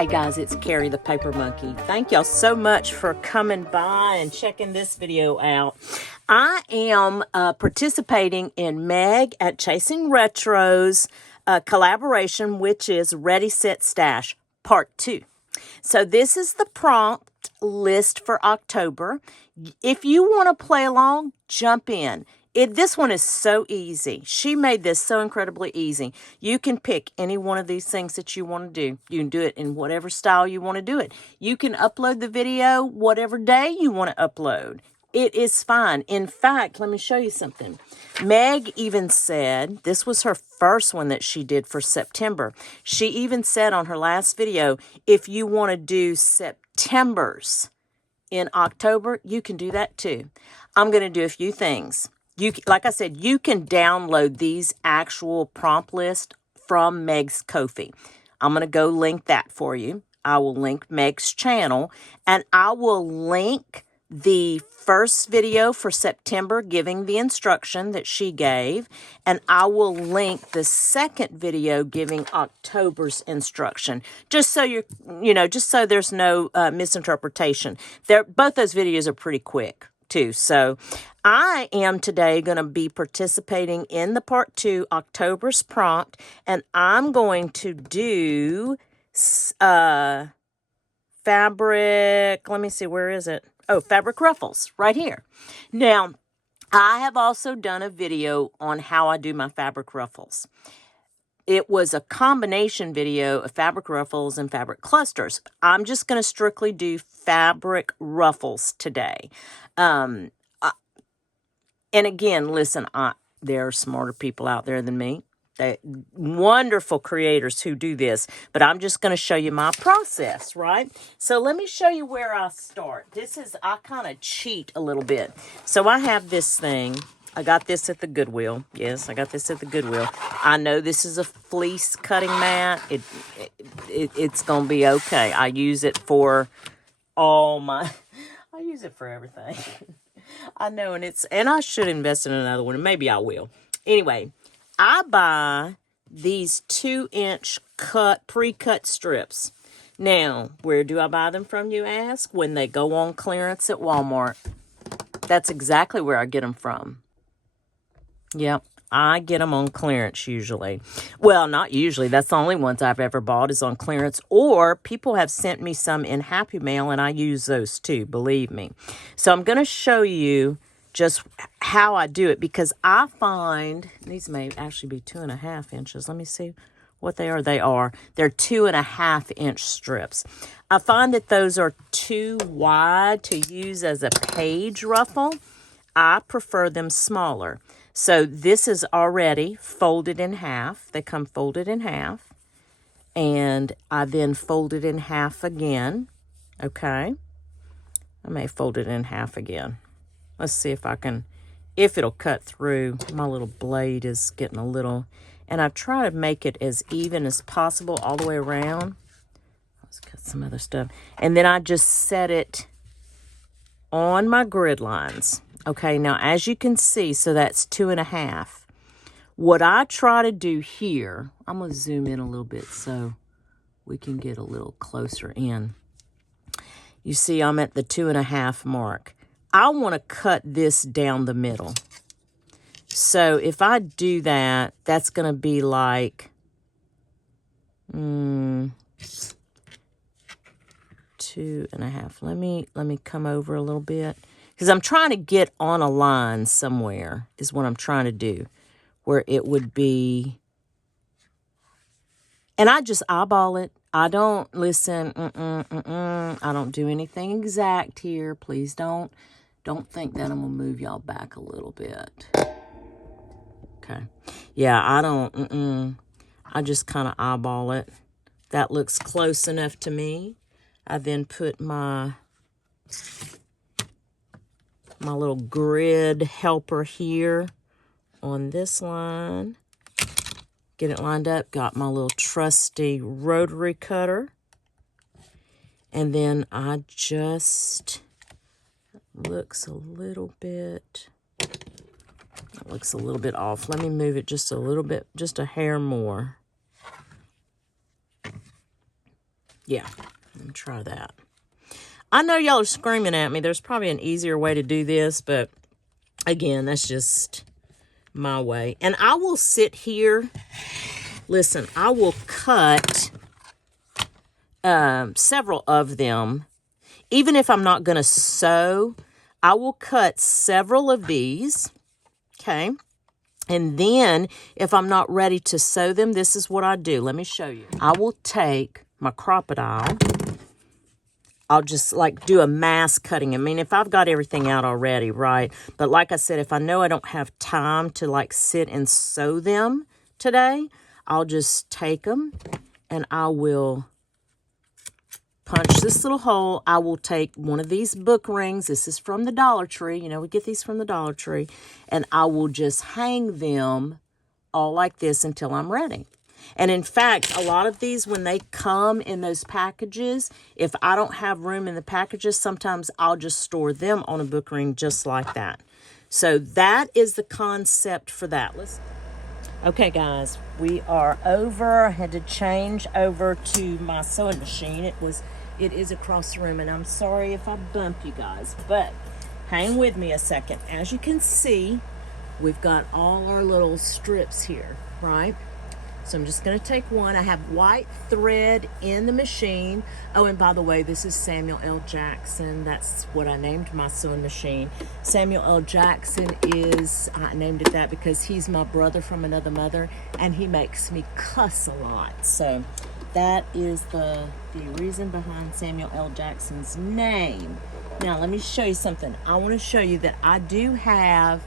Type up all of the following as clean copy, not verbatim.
Hey guys, it's Carrie the Paper Monkey. Thank y'all so much for coming by and checking this video out. I am participating in Meg at Chasing Retro's collaboration, which is Ready, Set, Stash Part 2. So this is the prompt list for October. If you want to play along, jump in. This one is so easy. She made this so incredibly easy. You can pick any one of these things that you want to do. You can do it in whatever style you want to do it. You can upload the video whatever day you want to upload. It is fine. In fact, let me show you something. Meg even said, this was her first one that she did for September. She even said on her last video, if you want to do September's in October, you can do that too. I'm going to do a few things. Like I said, you can download these actual prompt lists from Meg's Ko-fi. I'm going to go link that for you. I will link Meg's channel, and I will link the first video for September giving the instruction that she gave, and I will link the second video giving October's instruction, just so just so there's no misinterpretation. Both those videos are pretty quick too. So I am today going to be participating in the part 2, October's prompt, and I'm going to do fabric. Let me see, where is it? Oh, fabric ruffles right here. Now, I have also done a video on how I do my fabric ruffles. It was a combination video of fabric ruffles and fabric clusters. I'm just going to strictly do fabric ruffles today. And again, listen, there are smarter people out there than me. Wonderful creators who do this, but I'm just going to show you my process, right? So let me show you where I start. I kind of cheat a little bit. So I have this thing. I got this at the Goodwill. Yes, I got this at the Goodwill. I know this is a fleece cutting mat. It's going to be okay. I use it for I use it for everything. I know, and I should invest in another one, and maybe I will. Anyway, I buy these 2-inch pre-cut strips. Now, where do I buy them from, you ask? When they go on clearance at Walmart. That's exactly where I get them from. Yep, I get them on clearance usually. Well, not usually. That's the only ones I've ever bought is on clearance. Or people have sent me some in Happy Mail, and I use those too, believe me. So I'm going to show you just how I do it, because I find these may actually be 2.5 inches. Let me see what they are. They're 2.5-inch strips. I find that those are too wide to use as a page ruffle. I prefer them smaller. So this is already folded in half. They come folded in half. And I then fold it in half again. Okay. I may fold it in half again. Let's see if it'll cut through. My little blade is getting a little, and I try to make it as even as possible all the way around. Let's cut some other stuff. And then I just set it on my grid lines. Okay, now as you can see, so that's 2.5. What I try to do here, I'm going to zoom in a little bit so we can get a little closer in. You see I'm at the 2.5 mark. I want to cut this down the middle. So if I do that, that's going to be like 2.5. Let me come over a little bit, because I'm trying to get on a line somewhere is what I'm trying to do, where it would be. And I just eyeball it. I don't listen. I don't do anything exact here. Please don't think that I'm going to move y'all back a little bit. Okay. Yeah, I don't. I just kind of eyeball it. That looks close enough to me. I then put my little grid helper here on this line. Get it lined up. Got my little trusty rotary cutter. And then I just, looks a little bit off. Let me move it just a little bit, just a hair more. Yeah, let me try that. I know y'all are screaming at me. There's probably an easier way to do this, but again, that's just my way. And I will sit here. Listen, I will cut several of them. Even if I'm not going to sew, I will cut several of these. Okay. And then if I'm not ready to sew them, this is what I do. Let me show you. I will take my crocodile. I'll just like do a mass cutting. I mean, if I've got everything out already, right? But like I said, if I know I don't have time to like sit and sew them today, I'll just take them and I will punch this little hole. I will take one of these book rings. This is from the Dollar Tree. You know, we get these from the Dollar Tree. And I will just hang them all like this until I'm ready. And in fact, a lot of these, when they come in those packages, if I don't have room in the packages, sometimes I'll just store them on a book ring just like that. So that is the concept for that. Okay, guys, we are over. I had to change over to my sewing machine. It is across the room, and I'm sorry if I bump you guys, but hang with me a second. As you can see, we've got all our little strips here, right? So I'm just going to take one. I have white thread in the machine. Oh, and by the way, this is Samuel L. Jackson. That's what I named my sewing machine. Samuel L. Jackson I named it that because he's my brother from another mother, and he makes me cuss a lot. So that is the reason behind Samuel L. Jackson's name. Now, let me show you something. I want to show you that I do have,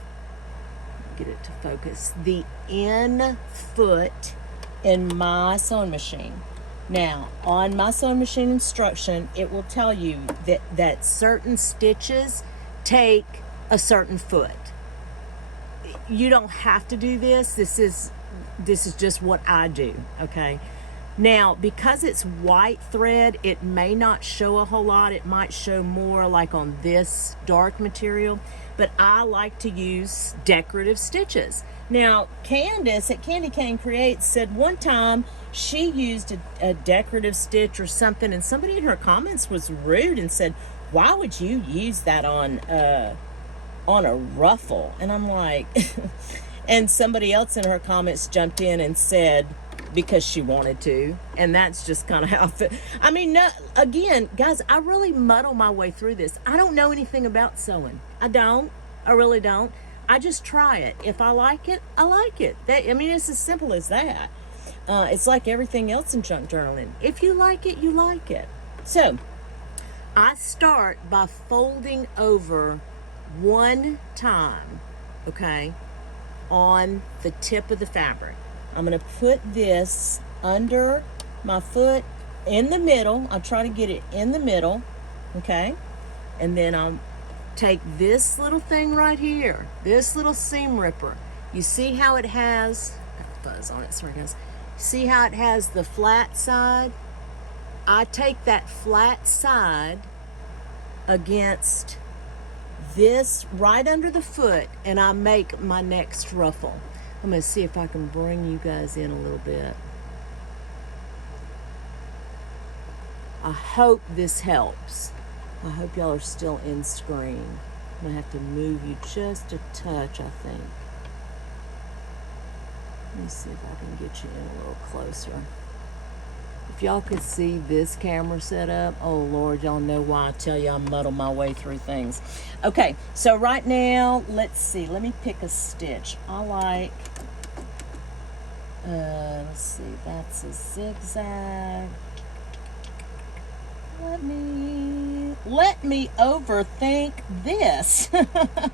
get it to focus, the end foot in my sewing machine. Now, on my sewing machine instruction, it will tell you that certain stitches take a certain foot. You don't have to do this. This is just what I do, okay? Now, because it's white thread, it may not show a whole lot. It might show more like on this dark material, but I like to use decorative stitches. Now, Candace at Candy Cane Creates said one time she used a decorative stitch or something, and somebody in her comments was rude and said, why would you use that on a ruffle? And I'm like, and somebody else in her comments jumped in and said, because she wanted to. And that's just kind of how I feel. I mean, no, again, guys, I really muddle my way through this. I don't know anything about sewing. I really don't. I just try it. If I like it, I like it. It's as simple as that. It's like everything else in junk journaling. If you like it, you like it. So I start by folding over one time, okay, on the tip of the fabric. I'm going to put this under my foot in the middle. I'll try to get it in the middle, okay? And then I'll take this little thing right here, this little seam ripper. You see how it has, got the buzz on it, sorry guys. See how it has the flat side? I take that flat side against this right under the foot, and I make my next ruffle. I'm going to see if I can bring you guys in a little bit. I hope this helps. I hope y'all are still in screen. I'm going to have to move you just a touch, I think. Let me see if I can get you in a little closer. If y'all could see this camera setup, oh Lord, y'all know why I tell you I muddle my way through things. Okay, so right now, let's see. Let me pick a stitch. I like, let's see, that's a zigzag. Let me overthink this. Let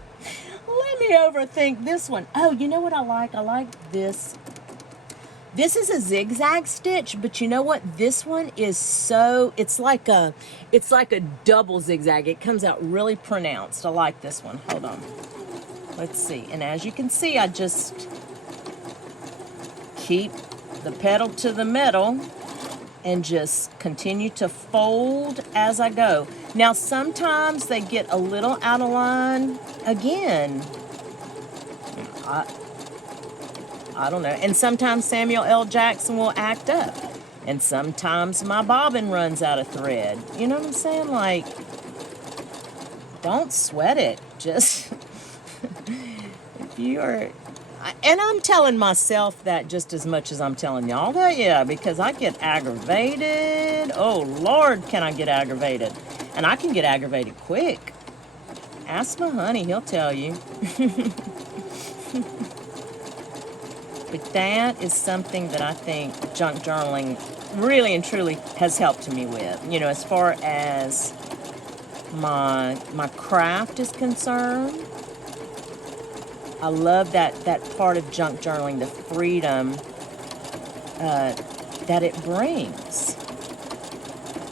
me overthink this one. Oh, you know what I like? I like this. This is a zigzag stitch, but you know what? This one is so, it's like a double zigzag. It comes out really pronounced. I like this one. Hold on. Let's see. And as you can see, I just keep the pedal to the metal and just continue to fold as I go. Now, sometimes they get a little out of line. Again, I don't know. And sometimes Samuel L. Jackson will act up. And sometimes my bobbin runs out of thread. You know what I'm saying? Like, don't sweat it. Just, if you are, and I'm telling myself that just as much as I'm telling y'all that, yeah, because I get aggravated. Oh, Lord, can I get aggravated? And I can get aggravated quick. Ask my honey, he'll tell you. But that is something that I think junk journaling really and truly has helped me with. You know, as far as my craft is concerned, I love that part of junk journaling, the freedom that it brings.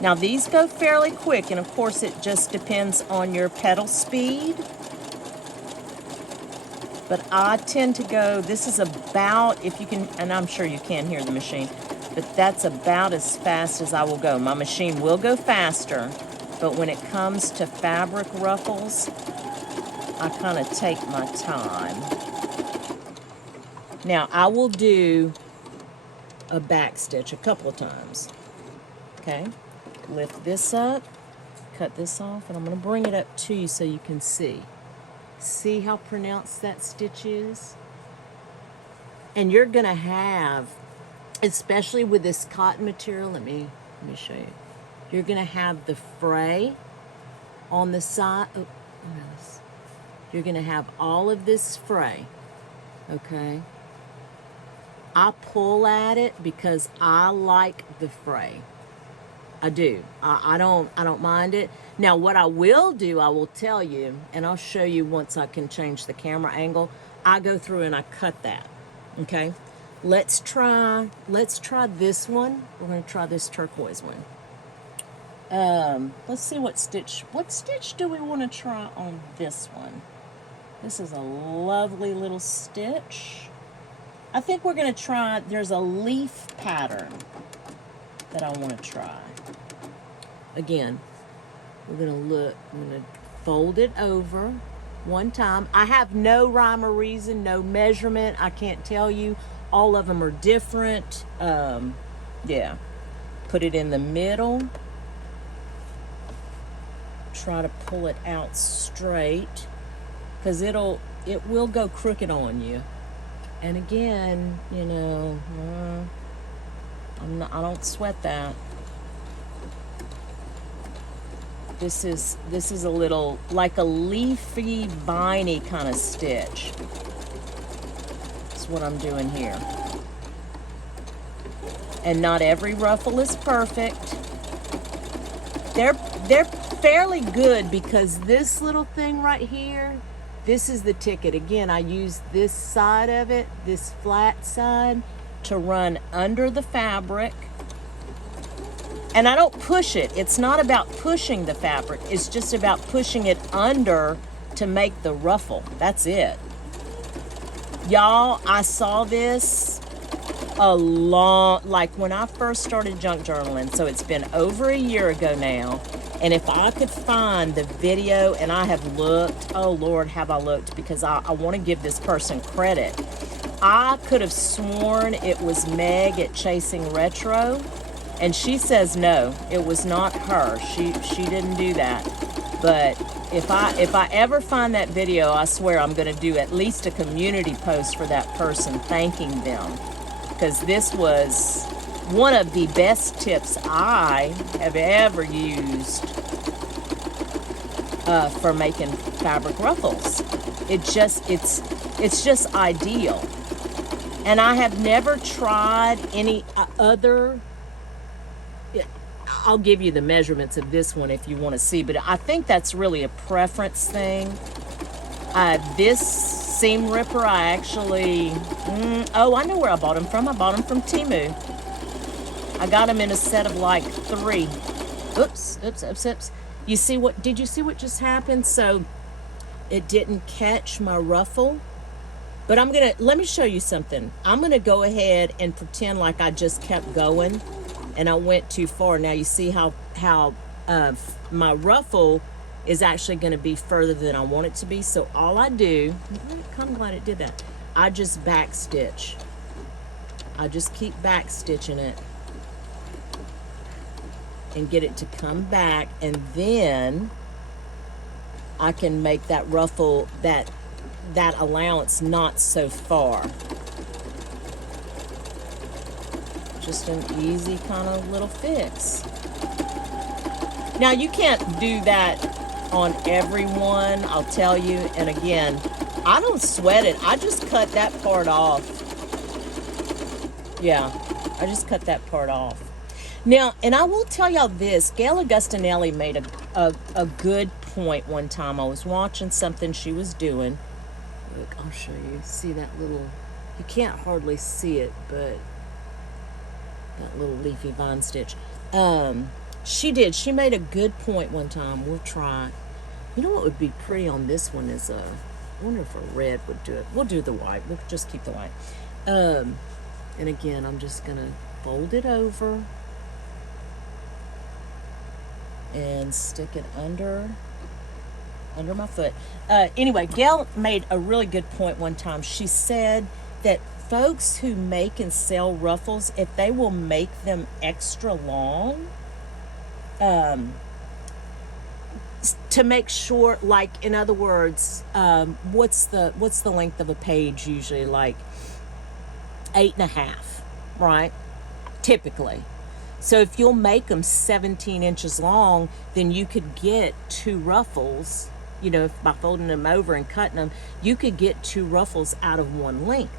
Now, these go fairly quick, and of course it just depends on your pedal speed. But I tend to go, this is about, if you can, and I'm sure you can hear the machine, but that's about as fast as I will go. My machine will go faster, but when it comes to fabric ruffles, I kind of take my time. Now, I will do a back stitch a couple of times. Okay, lift this up, cut this off, and I'm going to bring it up to you so you can see. See how pronounced that stitch is? And you're going to have, especially with this cotton material, let me show you. You're going to have the fray on the side. Oh, yes. You're going to have all of this fray, okay? I pull at it because I like the fray. I do. I don't mind it. Now, what I will do, I will tell you, and I'll show you once I can change the camera angle. I go through and I cut that. Okay. Let's try this one. We're going to try this turquoise one. Let's see what stitch do we want to try on this one? This is a lovely little stitch. I think we're going to try, there's a leaf pattern that I want to try. Again, we're going to look, I'm going to fold it over one time. I have no rhyme or reason, no measurement. I can't tell you. All of them are different. Yeah. Put it in the middle. Try to pull it out straight, because it will go crooked on you. And again, you know, I don't sweat that. This is a little like a leafy, viney kind of stitch. That's what I'm doing here. And not every ruffle is perfect. They're fairly good, because this little thing right here, this is the ticket. Again, I use this side of it, this flat side, to run under the fabric. And I don't push it. It's not about pushing the fabric. It's just about pushing it under to make the ruffle. That's it. Y'all, I saw this like when I first started junk journaling, so it's been over a year ago now. And if I could find the video, and I have looked, oh Lord, have I looked, because I want to give this person credit. I could have sworn it was Meg at Chasing Retro, and she says no, it was not her. She didn't do that. But if I ever find that video, I swear I'm going to do at least a community post for that person thanking them, because this was one of the best tips I have ever used for making fabric ruffles. It's just ideal. And I have never tried any other. I'll give you the measurements of this one if you want to see, but I think that's really a preference thing. This seam ripper, I actually, I know where I bought them from. I bought them from Temu. I got them in a set of like 3. Oops. Did you see what just happened? So it didn't catch my ruffle. But let me show you something. I'm gonna go ahead and pretend like I just kept going and I went too far. Now you see how my ruffle is actually gonna be further than I want it to be. So all I do, I'm kind of glad it did that. I just back stitch. I just keep back stitching it. and get it to come back, and then I can make that ruffle, that allowance not so far. Just an easy kind of little fix. Now you can't do that on everyone, I'll tell you. And again, I don't sweat it. I just cut that part off. Yeah, I just cut that part off. Now, and I will tell y'all this, Gail Augustinelli made a good point one time. I was watching something she was doing. Look, I'll show you. See that little, you can't hardly see it, but that little leafy vine stitch. She made a good point one time. We'll try. You know what would be pretty on this one is I wonder if a red would do it. We'll do the white. We'll just keep the white. And again, I'm just gonna fold it over and stick it under my foot. Anyway, Gail made a really good point one time. She said that folks who make and sell ruffles, if they will make them extra long, to make sure, like, in other words, what's the length of a page usually? Like 8.5, right? Typically. So if you'll make them 17 inches long, then you could get 2 ruffles, you know, by folding them over and cutting them, you could get 2 ruffles out of one length.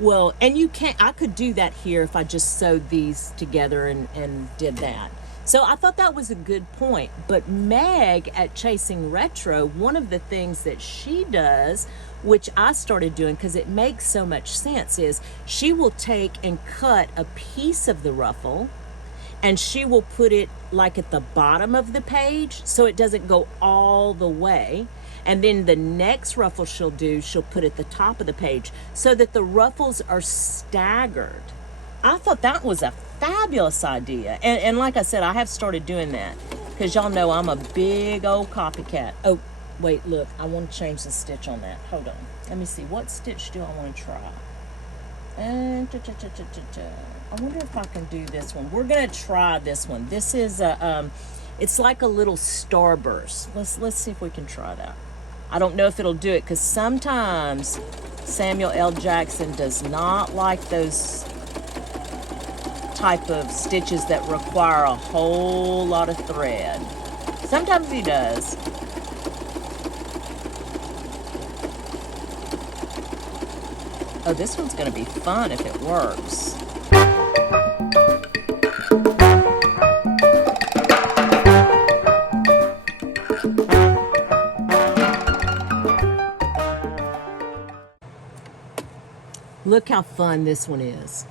Well, and I could do that here if I just sewed these together and did that. So I thought that was a good point. But Meg at Chasing Retro, one of the things that she does, which I started doing because it makes so much sense, is she will take and cut a piece of the ruffle, and she will put it like at the bottom of the page so it doesn't go all the way. And then the next ruffle she'll put at the top of the page so that the ruffles are staggered. I thought that was a fabulous idea. And like I said, I have started doing that because y'all know I'm a big old copycat. Oh, wait, look, I want to change the stitch on that. Hold on. Let me see. What stitch do I want to try? I wonder if I can do this one. We're going to try this one. This is it's like a little starburst. Let's see if we can try that. I don't know if it'll do it because sometimes Samuel L. Jackson does not like those type of stitches that require a whole lot of thread. Sometimes he does. Oh, this one's going to be fun if it works. Look how fun this one is.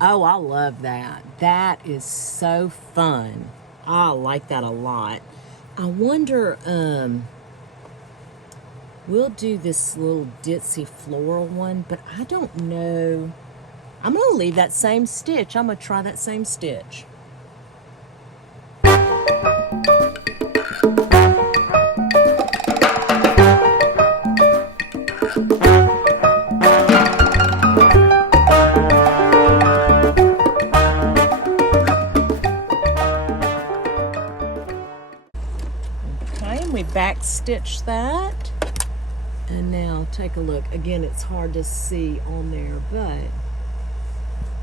Oh, I love that. That is so fun. I like that a lot. I wonder, we'll do this little ditzy floral one, but I don't know. I'm going to leave that same stitch. I'm going to try that same stitch. Back stitch that, and now take a look again. It's hard to see on there, but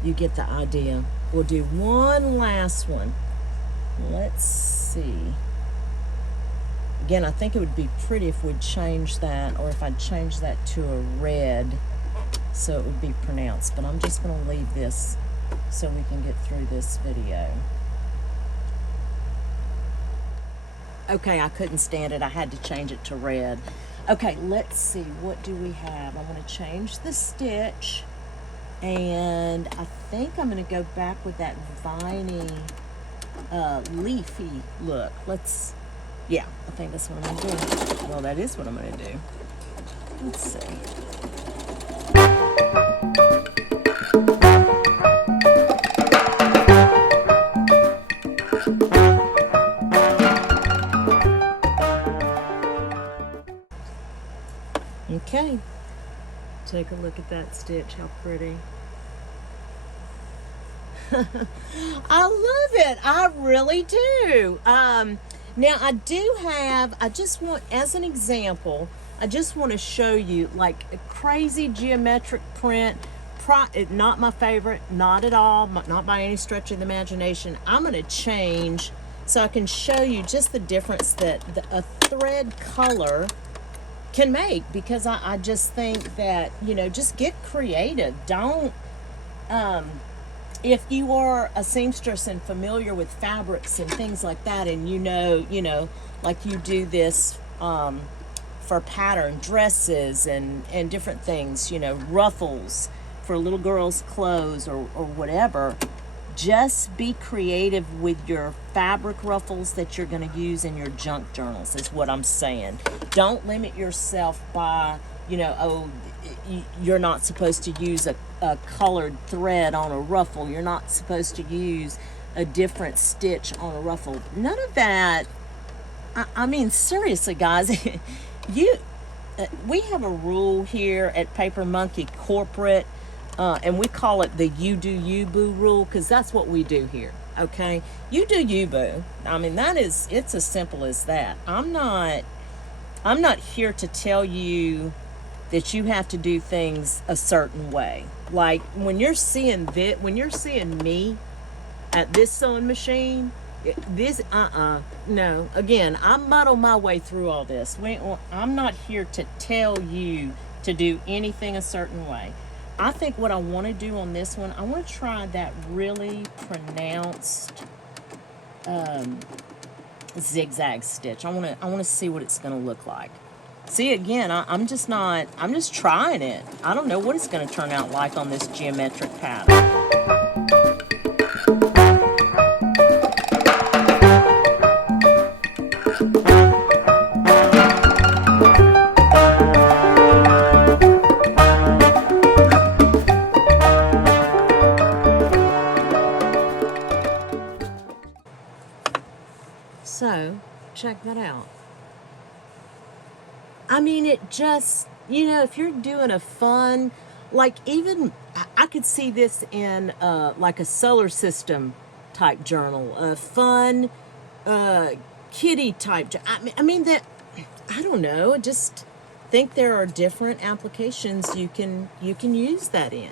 you get the idea. We'll do one last one. Let's see. Again, I think it would be pretty if we'd change that, or if I'd change that to a red so it would be pronounced, but I'm just going to leave this so we can get through this video. Okay, I couldn't stand it. I had to change it to red. Okay, let's see. What do we have? I'm going to change the stitch. And I think I'm going to go back with that viney, leafy look. Yeah, I think that's what I'm going to do. Well, that is what I'm going to do. Let's see. Okay, take a look at that stitch, how pretty. I love it. I really do. Now I just want, as an example, I just want to show you like a crazy geometric print. Not my favorite, not at all, not by any stretch of the imagination. I'm going to change so I can show you just the difference that a thread color can make, because I just think that, just get creative. Don't, if you are a seamstress and familiar with fabrics and things like that, and like you do this for pattern dresses and different things, ruffles for little girls' clothes or whatever, just be creative with your fabric ruffles that you're going to use in your junk journals, is what I'm saying. Don't limit yourself by, you're not supposed to use a colored thread on a ruffle. You're not supposed to use a different stitch on a ruffle. None of that. I mean, seriously, guys, you we have a rule here at Paper Monkey Corporate, and we call it the "you do you, boo" rule, because that's what we do here. Okay, you do you, boo. I mean, it's as simple as that. I'm not here to tell you that you have to do things a certain way. Like when you're seeing me at this sewing machine, this no. Again, I muddle my way through all this. I'm not here to tell you to do anything a certain way. I think what I want to do on this one, I want to try that really pronounced zigzag stitch. I want to see what it's going to look like. See, again, I'm just not, I'm just trying it. I don't know what it's going to turn out like on this geometric pattern. So, check that out. I mean, it just, if you're doing a fun, like even, I could see this in like a solar system type journal, a fun uh, kitty type. I mean that, I don't know. I just think there are different applications you can use that in.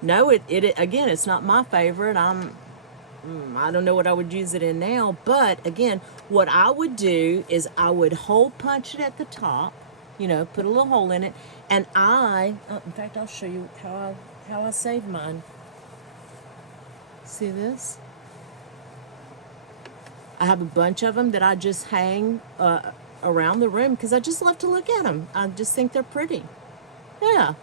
No, it again, it's not my favorite. I don't know what I would use it in now, but again, what I would do is I would hole punch it at the top, put a little hole in it, and in fact, I'll show you how I save mine. See this? I have a bunch of them that I just hang around the room because I just love to look at them. I just think they're pretty. Yeah.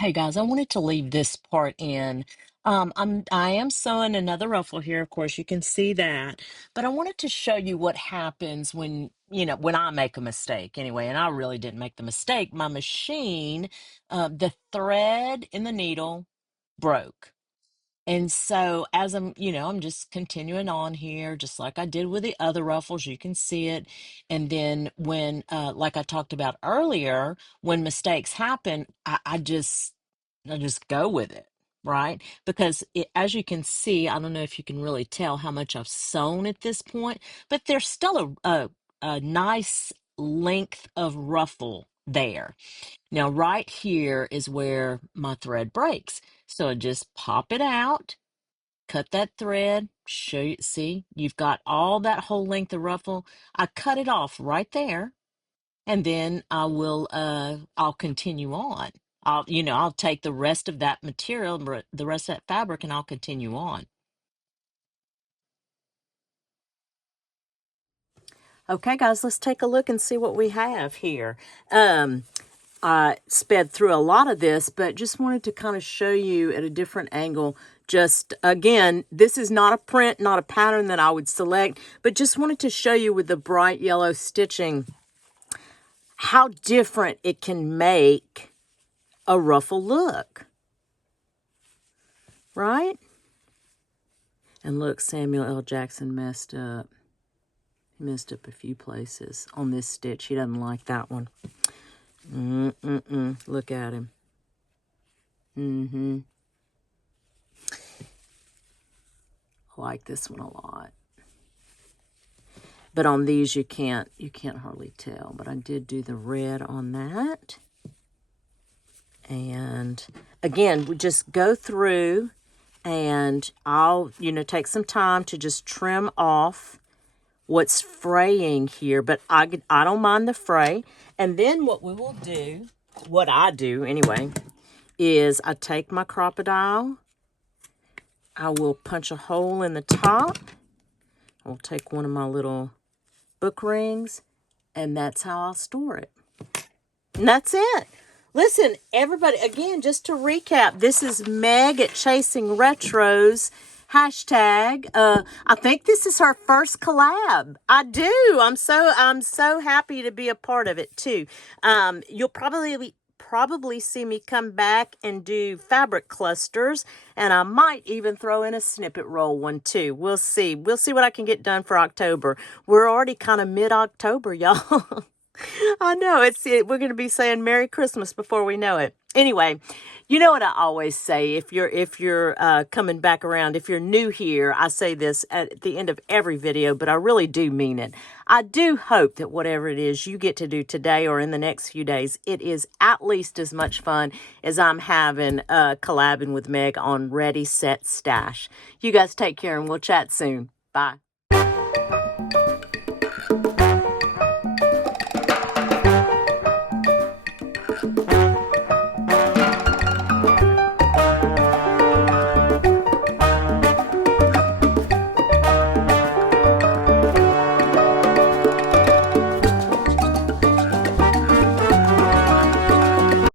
Hey guys, I wanted to leave this part in. I am sewing another ruffle here, of course, you can see that. But I wanted to show you what happens when I make a mistake anyway, and I really didn't make the mistake. My machine, the thread in the needle broke. And so as I'm just continuing on here, just like I did with the other ruffles, you can see it. And then like I talked about earlier, when mistakes happen, I just go with it, right? Because as you can see, I don't know if you can really tell how much I've sewn at this point, but there's still a nice length of ruffle there. Now, right here is where my thread breaks. So I just pop it out, cut that thread, show you, see, you've got all that whole length of ruffle. I cut it off right there, and then I'll continue on. I'll take the rest of that material, the rest of that fabric, and I'll continue on. Okay, guys, let's take a look and see what we have here. I sped through a lot of this, but just wanted to kind of show you at a different angle. Just again, this is not a print, not a pattern that I would select, but just wanted to show you with the bright yellow stitching how different it can make a ruffle look, right? And look, Samuel L. Jackson messed up. He messed up a few places on this stitch. He doesn't like that one. Look at him. Mm-hmm. I like this one a lot. But on these you can't hardly tell. But I did do the red on that. And again, we just go through and I'll, take some time to just trim off what's fraying here. But I don't mind the fray. And then what we will do, what I do anyway, is I take my crocodile. I will punch a hole in the top. I'll take one of my little book rings, and that's how I'll store it. And that's it. Listen, everybody, again, just to recap, this is Meg at Chasing Retros. Hashtag. I think this is her first collab. I do. I'm so happy to be a part of it too. You'll probably see me come back and do fabric clusters, and I might even throw in a snippet roll one too. We'll see what I can get done for October. We're already kind of mid-October, y'all. I know we're going to be saying Merry Christmas before we know it. Anyway, you know what I always say, if you're coming back around, if you're new here, I say this at the end of every video, but I really do mean it. I do hope that whatever it is you get to do today or in the next few days, it is at least as much fun as I'm having collabing with Meg on Ready, Set, Stash. You guys take care and we'll chat soon. Bye.